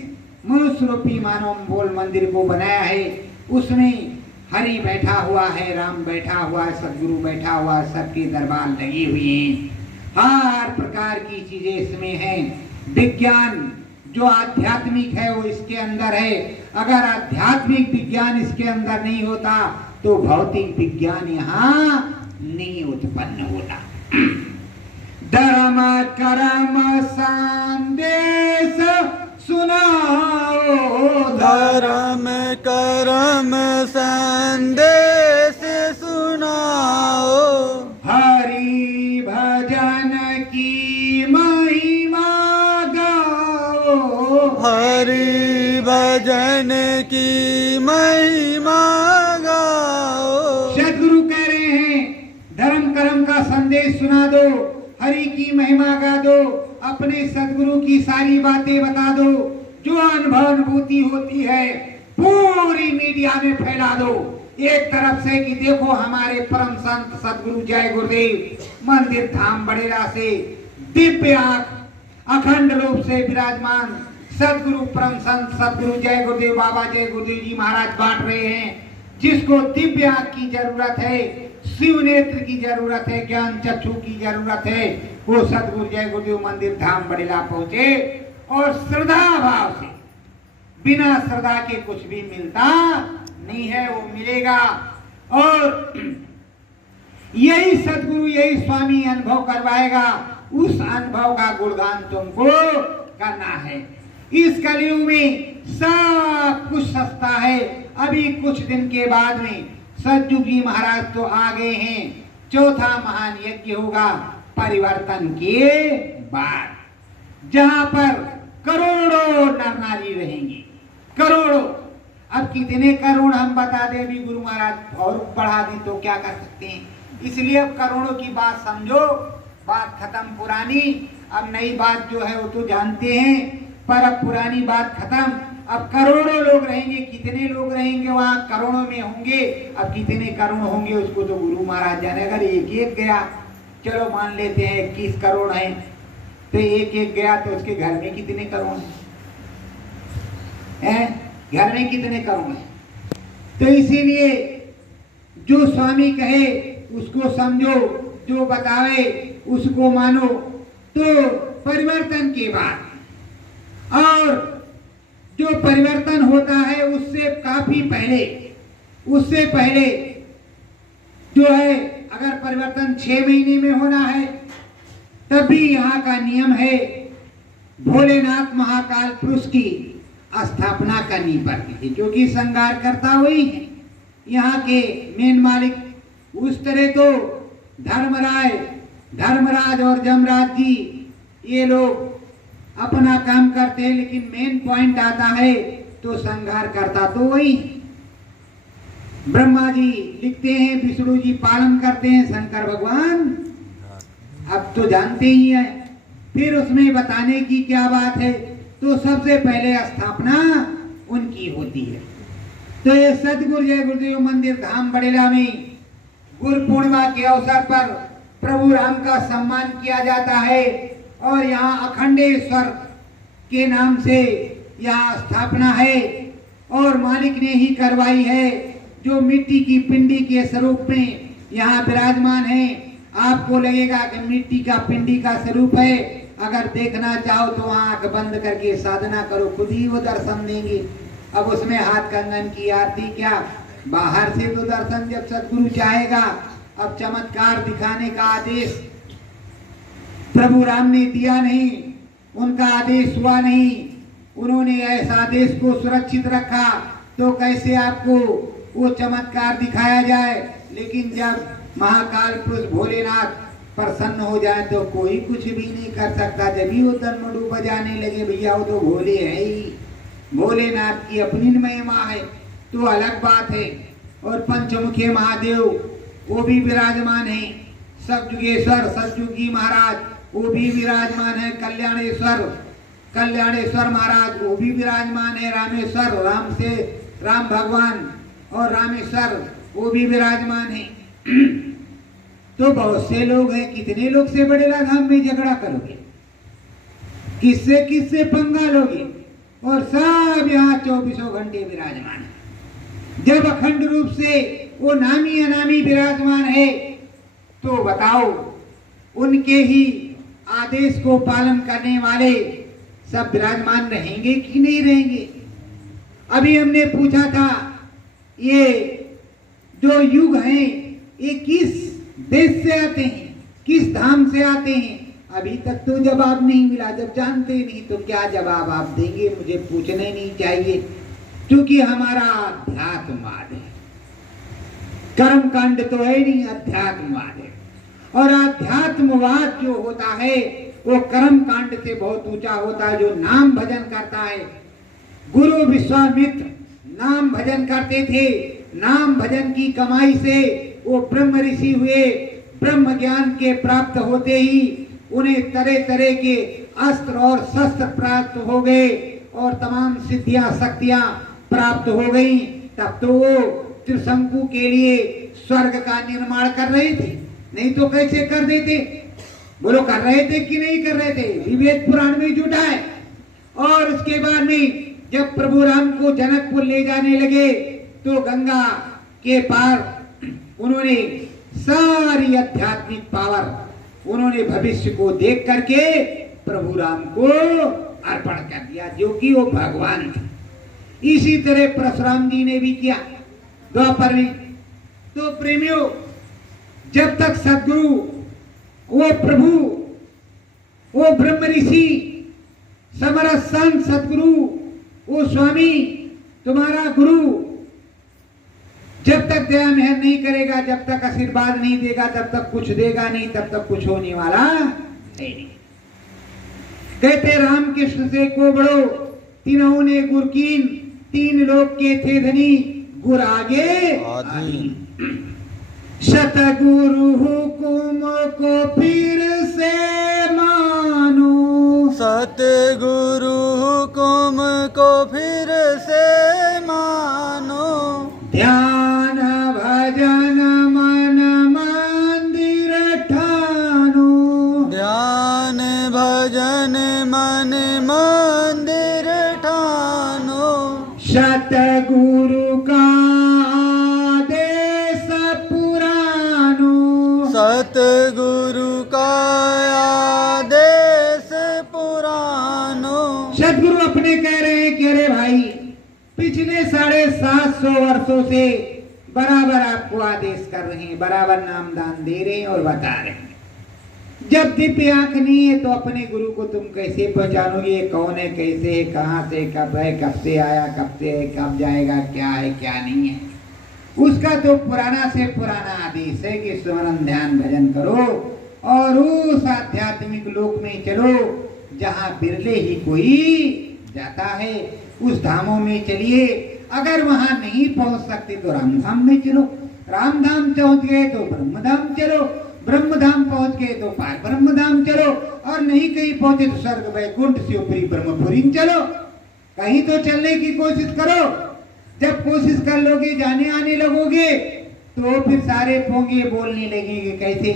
मनुष्य रूपी मानव पोल मंदिर को बनाया है। उसमें हरि बैठा हुआ है, राम बैठा हुआ है, सदगुरु बैठा हुआ है, सबके दरबार लगी हुई हैं। हर प्रकार की चीजें इसमें हैं। विज्ञान जो आध्यात्मिक है वो इसके अंदर है। अगर आध्यात्मिक विज्ञान इसके अंदर नहीं होता तो भौतिक विज्ञान यहाँ नहीं उत्पन्न होता। धर्म कर्म संदेश सुनाओ, धर्म कर्म संदेश सुनाओ, हरि भजन की महिमा गाओ, हरि भजन की महिमा गाओ। सदगुरु कह रहे हैं धर्म कर्म का संदेश सुना दो, हरि की महिमा गा दो, अपने सदगुरु की सारी बातें बता दो, जो अनुभव अनुभूति होती है पूरी मीडिया में फैला दो। एक तरफ से कि देखो हमारे परम संत सदगुरु जय गुरुदेव मंदिर धाम बड़ेरा से दिव्य अखंड रूप से विराजमान सदगुरु परम संत सदगुरु जय गुरुदेव बाबा जय गुरुदेव जी महाराज बांट रहे हैं। जिसको दिव्य आंख की जरूरत है, शिव नेत्र की जरूरत है, ज्ञान चक्षु की जरूरत है, वो सदगुरु जय गुरुदेव मंदिर धाम बड़ेला पहुंचे और श्रद्धा भाव से, बिना श्रद्धा के कुछ भी मिलता नहीं है, वो मिलेगा। और यही सदगुरु यही स्वामी अनुभव करवाएगा, उस अनुभव का गुणगान तुमको करना है। इस कलयुग में सब कुछ सस्ता है। अभी कुछ दिन के बाद में सतयुग जी महाराज तो आ गए हैं, चौथा महान यज्ञ होगा परिवर्तन के बाद, जहां पर करोड़ों नर नारी रहेंगे, करोड़ों। अब कितने करोड़ हम बता दे भी गुरु महाराज और बढ़ा दी तो क्या कर सकते हैं। इसलिए अब करोड़ों की बात समझो, बात खत्म पुरानी। अब नई बात जो है वो तो जानते हैं, पर अब पुरानी बात खत्म। अब करोड़ों लोग रहेंगे, कितने लोग रहेंगे वहां, करोड़ों में होंगे। अब कितने करोड़ होंगे उसको तो गुरु महाराज जाने। अगर एक एक गया, चलो मान लेते हैं 21 करोड़ है, तो एक एक गया तो उसके घर में कितने करोड़ हैं? घर में कितने करोड़ हैं? तो इसीलिए जो स्वामी कहे उसको समझो, जो बतावे उसको मानो। तो परिवर्तन के बाद, और जो परिवर्तन होता है उससे काफी पहले, उससे पहले जो है, अगर परिवर्तन 6 महीने में होना है तब भी यहाँ का नियम है, भोलेनाथ महाकाल पुरुष की स्थापना करनी पड़ती है, क्योंकि श्रृंगार करता वही है, यहाँ के मेन मालिक। उस तरह तो धर्मराज और जमराज जी ये लोग अपना काम करते हैं, लेकिन मेन पॉइंट आता है तो श्रृंगार करता तो वही। ब्रह्मा जी लिखते हैं, विष्णु जी पालन करते हैं, शंकर भगवान अब तो जानते ही हैं। फिर उसमें बताने की क्या बात है, तो सबसे पहले स्थापना उनकी होती है। तो ये सतगुरु जय गुरुदेव मंदिर धाम बड़ेला में गुरु पूर्णिमा के अवसर पर प्रभु राम का सम्मान किया जाता है, और यहाँ अखंडेश्वर के नाम से यहाँ स्थापना है, और मालिक ने ही करवाई है, जो मिट्टी की पिंडी के स्वरूप में यहाँ विराजमान है। आपको लगेगा कि मिट्टी का पिंडी का स्वरूप है, अगर देखना चाहो तो आंख बंद करके साधना करो, खुद ही वो दर्शन देंगे। अब उसमें हाथ कंगन की आरती क्या, बाहर से तो दर्शन जब सदगुरु चाहेगा। अब चमत्कार दिखाने का आदेश प्रभु राम ने दिया नहीं, उनका आदेश हुआ नहीं, उन्होंने ऐसा आदेश को सुरक्षित रखा, तो कैसे आपको वो चमत्कार दिखाया जाए। लेकिन जब महाकाल पुरुष भोलेनाथ प्रसन्न हो जाए तो कोई कुछ भी नहीं कर सकता। जब भी वो तन्मड़ू बजाने लगे, भैया वो तो भोले है ही, भोलेनाथ की अपनी महिमा है, तो अलग बात है। और पंचमुखी महादेव वो भी विराजमान है, सतयुगेश्वर सतयुगी महाराज वो भी विराजमान है, कल्याणेश्वर महाराज वो भी विराजमान है, रामेश्वर राम भगवान और रामेश्वर वो भी विराजमान है। तो बहुत से लोग हैं, कितने लोग से बड़ेला धाम में झगड़ा करोगे, किससे पंगा लोगे, और सब यहाँ 24 घंटे विराजमान है। जब अखंड रूप से वो नामी अनामी विराजमान है, तो बताओ उनके ही आदेश को पालन करने वाले सब विराजमान रहेंगे कि नहीं रहेंगे। अभी हमने पूछा था ये जो युग हैं ये किस देश से आते हैं, किस धाम से आते हैं। अभी तक तो जवाब नहीं मिला। जब जानते नहीं तो क्या जवाब आप देंगे, मुझे पूछना ही नहीं चाहिए, क्योंकि हमारा अध्यात्मवाद है। कर्म कांड तो है नहीं, अध्यात्मवाद है। और अध्यात्मवाद जो होता है वो कर्म कांड से बहुत ऊंचा होता है। जो नाम भजन करता है, गुरु विश्वामित्र नाम भजन करते थे, नाम भजन की कमाई से वो ब्रह्म ऋषि हुए। ब्रह्म ज्ञान के प्राप्त होते ही उन्हें तरह तरह के अस्त्र और शस्त्र प्राप्त हो गए और तमाम सिद्धियां शक्तियां प्राप्त हो गई। तब तो वो त्रिशंकु के लिए स्वर्ग का निर्माण कर रहे थे, नहीं तो कैसे कर देते। बोलो कर रहे थे कि नहीं कर रहे थे। विवेक पुराण में जुटा है। और उसके बाद में जब प्रभु राम को जनकपुर ले जाने लगे तो गंगा के पार उन्होंने सारी आध्यात्मिक पावर उन्होंने भविष्य को देख करके प्रभु राम को अर्पण कर दिया, जो कि वो भगवान थे। इसी तरह परशुराम जी ने भी किया द्वापर में। तो प्रेमियों, जब तक सदगुरु, वो प्रभु, वो ब्रह्म ऋषि, समरथ संत सदगुरु, वो स्वामी, तुम्हारा गुरु जब तक दया मेहर नहीं करेगा, जब तक आशीर्वाद नहीं देगा, तब तक कुछ देगा नहीं, तब तक कुछ होने वाला नहीं। कहते राम कृष्ण से को बड़ो तीनों ने गुर कीन, तीन लोग के थे धनी, गुर आगे आधी। सतगुरु हुकुम को फिर से मानो, सतगुरु हुकुम को फिर से मानो। ध्यान भजन मन मंदिर ठानो, ध्यान भजन मन मंदिर ठानो। सतगुरु का आदेश पुरानो, सतगुरु का आदेश पुरानो। सतगुरु अपने कह रहे हैं कि अरे भाई, पिछले 750 वर्षों से बराबर आपको आदेश कर रहे हैं, बराबर नाम दान दे रहे हैं और बता रहे हैं। जब दिव्य आंख नहीं है तो अपने गुरु को तुम कैसे पहचानोगे, ये कौन है, कैसे है, कहां से, कब है, कब से आया, कब से है, कब जाएगा, क्या है क्या नहीं है। उसका तो पुराना से पुराना आदेश है कि स्मरण ध्यान भजन करो और उस आध्यात्मिक लोक में चलो जहां बिरले ही कोई जाता है। उस धामों में चलिए। अगर वहां नहीं पहुंच सकते तो रामधाम में चलो, रामधाम पहुंच गए तो ब्रह्मधाम चलो, ब्रह्मधाम पहुंच गए तो पार ब्रह्मधाम चलो, और नहीं कहीं पहुंचे तो स्वर्ग वैकुंठ से ऊपरी ब्रह्मपुरी चलो। कहीं तो चलने की कोशिश करो। जब कोशिश कर लोगे, जाने आने लगोगे, तो फिर सारे पोंगे बोलने लगेंगे कैसे।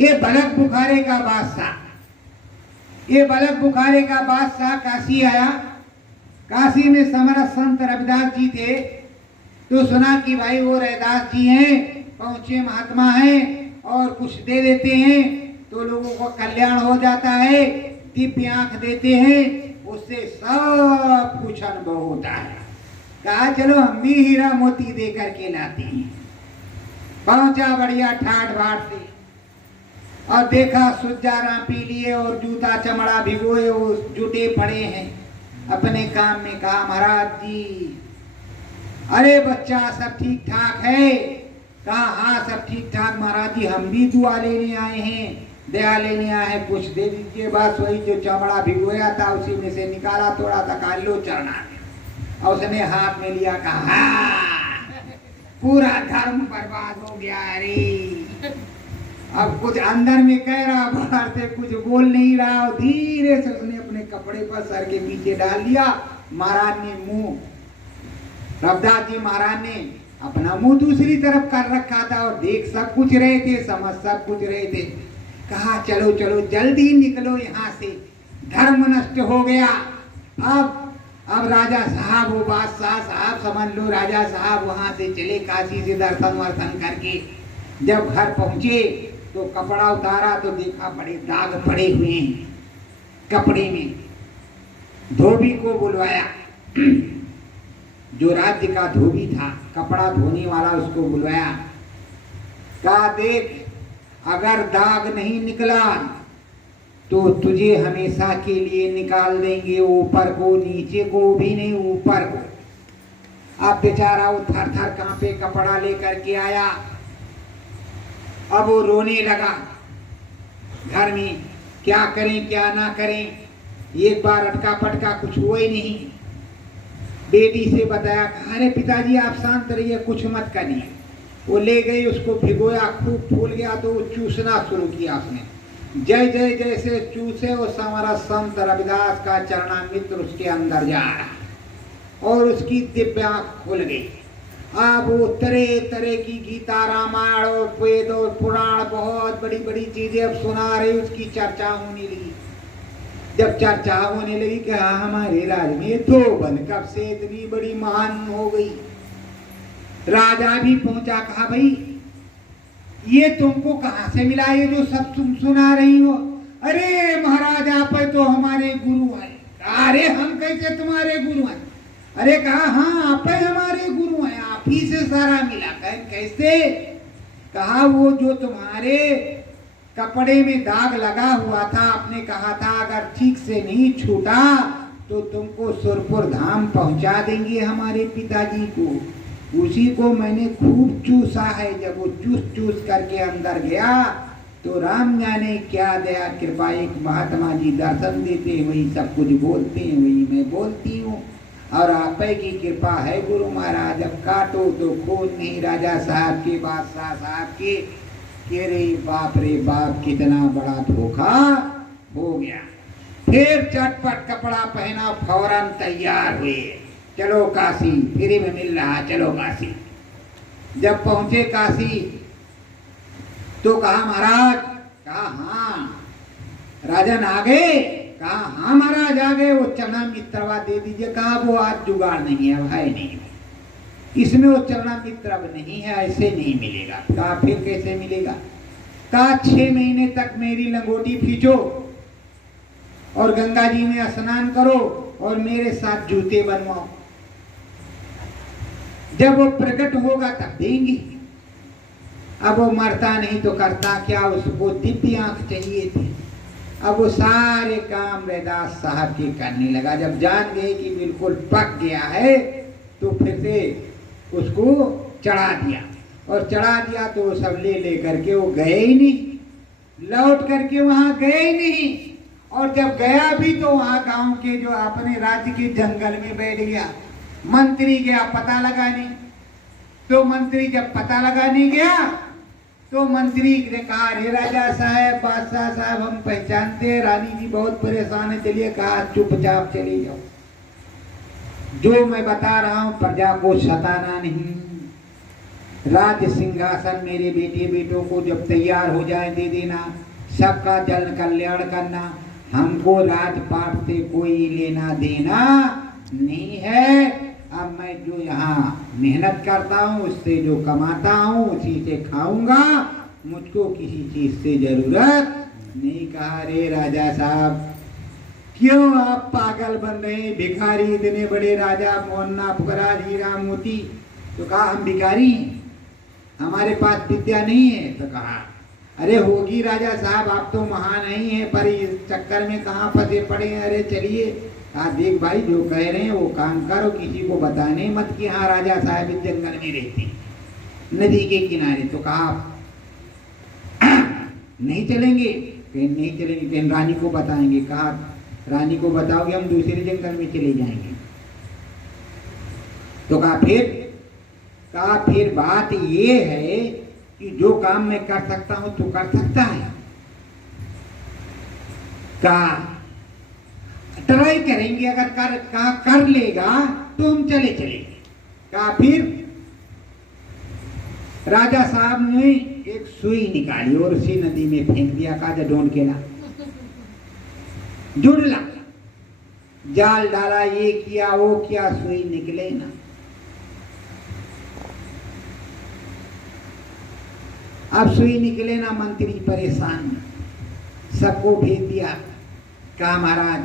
ये बलक बुखारे का बादशाह, ये बलक बुखारे का बादशाह काशी आया। काशी में समरथ संत रविदास जी थे। तो सुना कि भाई वो रविदास जी हैं, पहुंचे महात्मा हैं और कुछ दे देते हैं तो लोगों को कल्याण हो जाता है, दिव्य आंख देते हैं, उससे सब कुछ अनुभव होता है। कहा चलो हम भी हीरा मोती दे करके लाते हैं। पहुंचा बढ़िया ठाट बाट से और देखा सुजारा पी लिए और जूता चमड़ा भिगोए, वो जुटे पड़े हैं अपने काम में। कहा महाराज जी, अरे बच्चा सब ठीक ठाक है? कहा हाँ सब ठीक ठाक महाराज जी, हम भी दुआ लेने आए हैं, दया लेने आए हैं, कुछ दे दीजिए। बस वही जो चमड़ा भिगोया था उसी में से निकाला थोड़ा सा, खा लो चढ़ना, और उसने हाथ में लिया। कहा पूरा धर्म बर्बाद हो गया। अरे अब कुछ अंदर में कह रहा, बाहर से कुछ बोल नहीं रहा। धीरे से उसने अपने कपड़े पर सर के पीछे डाल लिया। महाराज ने मुंह, रविदास जी महाराज ने अपना मुंह दूसरी तरफ कर रखा था और देख सब कुछ रहे थे, समझ सब कुछ रहे थे। कहा चलो चलो जल्दी निकलो यहाँ से, धर्म नष्ट हो गया। अब राजा साहब, वो बादशाह साहब समझ लो, राजा साहब वहां से चले काशी से दर्शन वर्शन करके। जब घर पहुंचे तो कपड़ा उतारा तो देखा बड़े दाग पड़े हुए हैं कपड़े में। धोबी को बुलवाया, जो राज्य का धोबी था, कपड़ा धोने वाला, उसको बुलवाया। कहा देख, अगर दाग नहीं निकला तो तुझे हमेशा के लिए निकाल देंगे, ऊपर को, नीचे को भी नहीं, ऊपर को। अब बेचारा वो थर थर कांपे कपड़ा लेकर के आया। अब वो रोने लगा घर में, क्या करें क्या ना करें। एक बार अटका पटका कुछ हुआ ही नहीं। बेटी से बताया, अरे पिताजी आप शांत रहिए, कुछ मत करिए। वो ले गई, उसको भिगोया, खूब फूल गया तो वो चूसना शुरू किया उसने। जय जय जैसे चूसे वो हमारा संत रविदास का चरणामृत उसके अंदर जा रहा और उसकी दिव्य आंख खुल गई। अब वो तरह तरह की गीता रामायण और वेद और पुराण, बहुत बड़ी बड़ी चीजें अब सुना रही, उसकी चर्चा होने लगी। जब चर्चा होने लगी कि हाँ हमारे राज में तो बन कब से इतनी बड़ी महान हो गई। राजा भी पहुंचा, कहा भाई ये तुमको कहां से मिला, ये जो सब तुम सुना रही हो। अरे महाराज आप तो हमारे गुरु हैं। अरे हम कैसे तुम्हारे गुरु हैं? अरे कहा हाँ आप हमारे गुरु हैं, आप ही से सारा मिला। कैसे? कहा वो जो तुम्हारे कपड़े में दाग लगा हुआ था, आपने कहा था अगर ठीक से नहीं छूटा तो तुमको सुरपुर धाम पहुंचा देंगे हमारे पिताजी को। उसी को मैंने खूब चूसा है। जब वो चूस चूस करके अंदर गया तो राम जाने क्या दया कृपा, एक महात्मा जी दर्शन देते, वही सब कुछ बोलते हैं, वही मैं बोलती हूँ। और आप की कृपा है गुरु महाराज। अब काटो तो खून नहीं, राजा साहब के बादशाह साहब के। रे बाप रे बाप, कितना बड़ा धोखा हो गया। फिर चटपट कपड़ा पहना, फौरन तैयार हुए, चलो काशी, फ्री में मिल रहा, चलो काशी। जब पहुंचे काशी तो कहा महाराज, कहा हाँ। राजन आ गए? कहा हाँ महाराज आ गए। वो चना मित्रवा दे दीजिए। कहा वो आज जुगाड़ नहीं है, भाई नहीं, इसमें वो चना मित्र अब नहीं है, ऐसे नहीं मिलेगा। कहा फिर कैसे मिलेगा? कहा 6 महीने तक मेरी लंगोटी खींचो और गंगा जी में स्नान करो और मेरे साथ जूते बनवाओ, जब वो प्रकट होगा तब देंगे। अब वो मरता नहीं तो करता क्या, उसको दिव्य आंख चाहिए थी। अब वो सारे काम रैदास साहब के करने लगा। जब जान गए कि बिल्कुल पक गया है तो फिर से उसको चढ़ा दिया, और चढ़ा दिया तो वो सब ले करके वो गए ही नहीं, लौट करके वहां गए ही नहीं। और जब गया भी तो वहां गांव के जो अपने राज्य के जंगल में बैठ गया। मंत्री गया पता लगाने, तो मंत्री जब पता लगाने गया तो मंत्री ने कहा, अरे राजा साहब, बादशाह साहब, हम पहचानते हैं, रानी जी बहुत परेशान है, चलिए। कहा चुपचाप चले जाओ, जो मैं बता रहा हूं प्रजा को सताना नहीं। राज्य सिंहासन मेरे बेटे बेटों को जब तैयार हो जाए दे देना, सबका जन कल्याण करना। हमको राजपाट से कोई लेना देना नहीं है। अब मैं जो यहाँ मेहनत करता हूँ, उससे जो कमाता हूँ उसी से खाऊंगा, मुझको किसी चीज से जरूरत नहीं। कहा रे राजा साहब, क्यों आप पागल बन रहे? भिखारी इतने बड़े राजा, मोहन्ना फुकराज हीरा मोती। तो कहा हम भिखारी हैं, हमारे पास विद्या नहीं है। तो कहा अरे होगी राजा साहब, आप तो महान नहीं है, पर इस चक्कर में कहाँ फंसे पड़े हैं। अरे चलिए। कहा देख भाई, जो कह रहे हैं वो काम करो, किसी को बताने मत कि हाँ राजा साहब इस जंगल में रहते नदी के किनारे। तो कहा नहीं चलेंगे? नहीं चलेंगे, कहीं रानी को बताएंगे। कहा रानी को बताओगे, हम दूसरे जंगल में चले जाएंगे। तो कहा फिर बात ये है कि जो काम मैं कर सकता हूं तो कर सकता है। कहा ट्राई करेंगे, अगर कर लेगा तो हम चले चलेंगे। कहा फिर राजा साहब ने एक सुई निकाली और उसी नदी में फेंक दिया। कहा डोंट केला, जुड़ला, जाल डाला, ये किया वो किया, सुई निकले ना। अब सुई निकले ना, मंत्री परेशान, सबको भेज दिया। कहा महाराज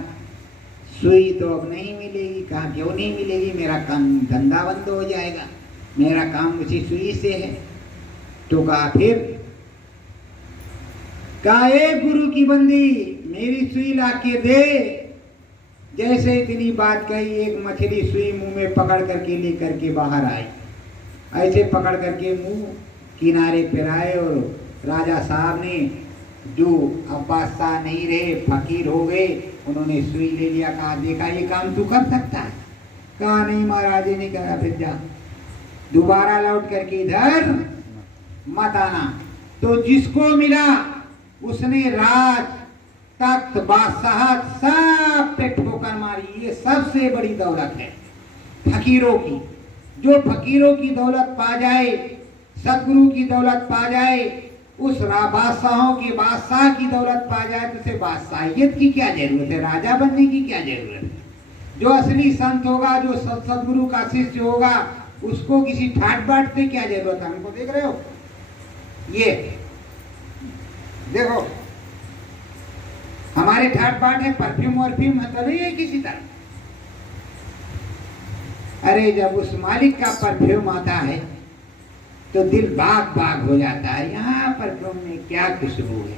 सुई तो अब नहीं मिलेगी। कहा क्यों नहीं मिलेगी? मेरा काम धंधा बंद हो जाएगा, मेरा काम उसी सुई से है। तो कहा फिर? कहा एक गुरु की बंदी मेरी सुई ला के दे। जैसे इतनी बात कही, एक मछली सुई मुंह में पकड़ करके लेकर के बाहर आई। ऐसे पकड़ करके मुंह किनारे पर आए और राजा साहब ने, जो अब बादशाह नहीं रहे, फकीर हो गए, उन्होंने सुई ले लिया। कहा देखा ये काम तू कर सकता है? कहा नहीं महाराज जी ने कहा फिर जा, दोबारा लौट करके इधर मत आना। तो जिसको मिला उसने राज तख्त बादशाह सब पे ठोकर मारी। ये सबसे बड़ी दौलत है फकीरों की। जो फकीरों की दौलत पा जाए, सदगुरु की दौलत पा जाए, उस बादशाहों के बादशाह की दौलत पा जाए, तो उसे बादशाहियत की क्या जरूरत है? राजा बनने की क्या जरूरत है? जो असली संत होगा, जो सदगुरु का शिष्य होगा, उसको किसी ठाट बाट से क्या जरूरत है? हमको देख रहे हो, ये देखो हमारे ठाट बाट है, परफ्यूम वर्फ्यूम तो नहीं है किसी तरह। अरे जब उस मालिक का परफ्यूम आता है तो दिल बाग बाग हो जाता है। यहाँ परफ्यूम में क्या खुशबू है।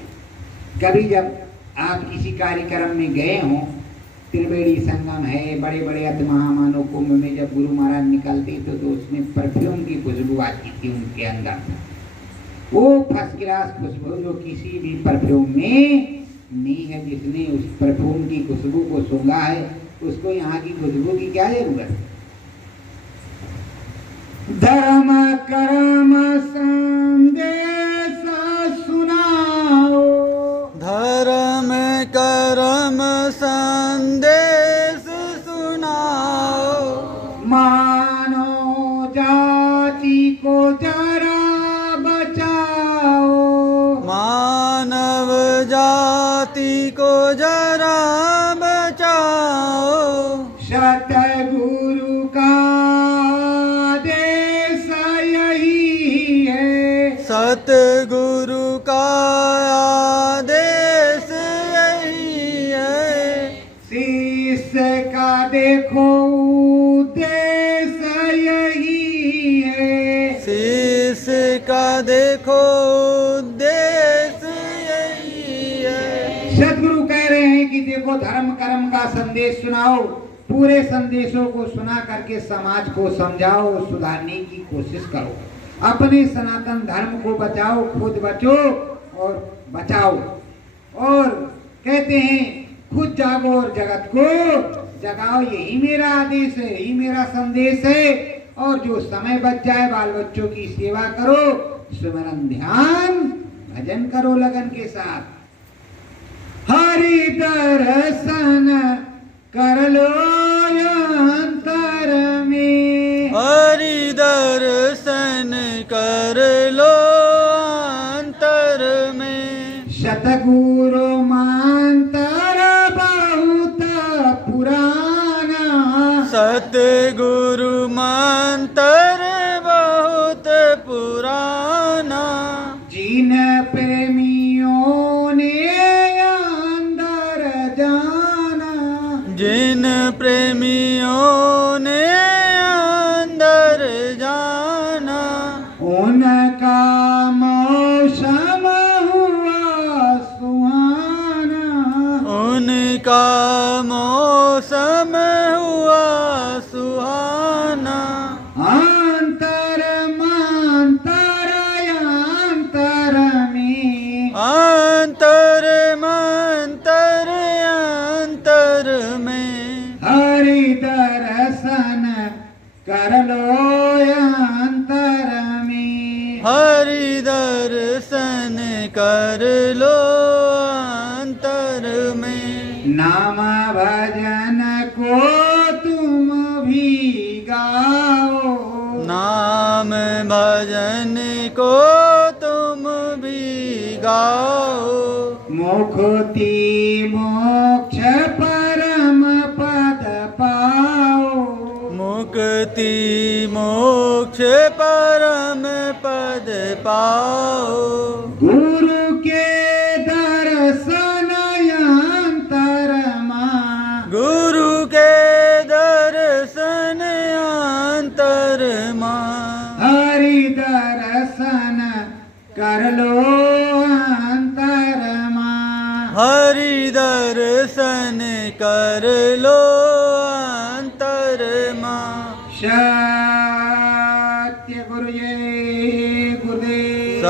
कभी जब आप किसी कार्यक्रम में गए हों, त्रिवेणी संगम है, बड़े बड़े अति महामानव कुंभ में जब गुरु महाराज निकलते तो उसमें परफ्यूम की खुशबू आती थी उनके अंदर। वो फर्स्ट क्लास खुशबू जो किसी भी परफ्यूम में नहीं है। जिसने उस परफ्यूम की खुशबू को सूंघा है, उसको यहाँ की खुशबू की क्या जरूरत है? धर्म कर्म संदेश सुनाओ, धर्म कर्म संदेश सुनाओ, मानव जाति को जरा बचाओ, मानव जाति को जरा बचाओ। सतगुरु का आदेश यही है, सतगुरु का आदेश यही है। शिष्य का देखो उद्देश्य यही है, शिष्य का देखो उद्देश्य यही है। सदगुरु कह रहे हैं कि देखो धर्म कर्म का संदेश सुनाओ। पूरे संदेशों को सुना करके समाज को समझाओ, सुधारने की कोशिश करो, अपने सनातन धर्म को बचाओ, खुद बचो और बचाओ। और कहते हैं खुद जागो और जगत को जगाओ। यही मेरा आदेश है, यही मेरा संदेश है। और जो समय बच जाए बाल बच्चों की सेवा करो, सुमरन ध्यान भजन करो लगन के साथ। हरि दर्शन कर लो अंतर में, हरि दर्शन कर लो अंतर में। सतगुरु मंत्र बहुत पुराना, सतगुरु मंत्र बहुत पुराना। जिन प्रेमियों ने अंदर जाना, जिन प्रेमियों ने अंदर जाना, उनका मौसम हुआ सुहाना, उनका मौसम हुआ सुहाना। अंतर मंतर अंतर में, अंतर मंतर अंतर में। हरि दर्शन कर लो अंतर में, हरि दर्शन कर लो अंतर में। नाम भजन को तुम भी गाओ, नाम भजन को तुम भी गाओ। मुक्ति मोक्ष परम पद पाओ, मुक्ति मोक्ष परम पद पद पाओ। गुरु के दर्शन अंतरमा, गुरु के दर्शन अंतरमा, हरि दर्शन कर लो अंतरमा। हरि दर्शन कर लो अंतरमा। सत्य गुरु जय गुरुदेव।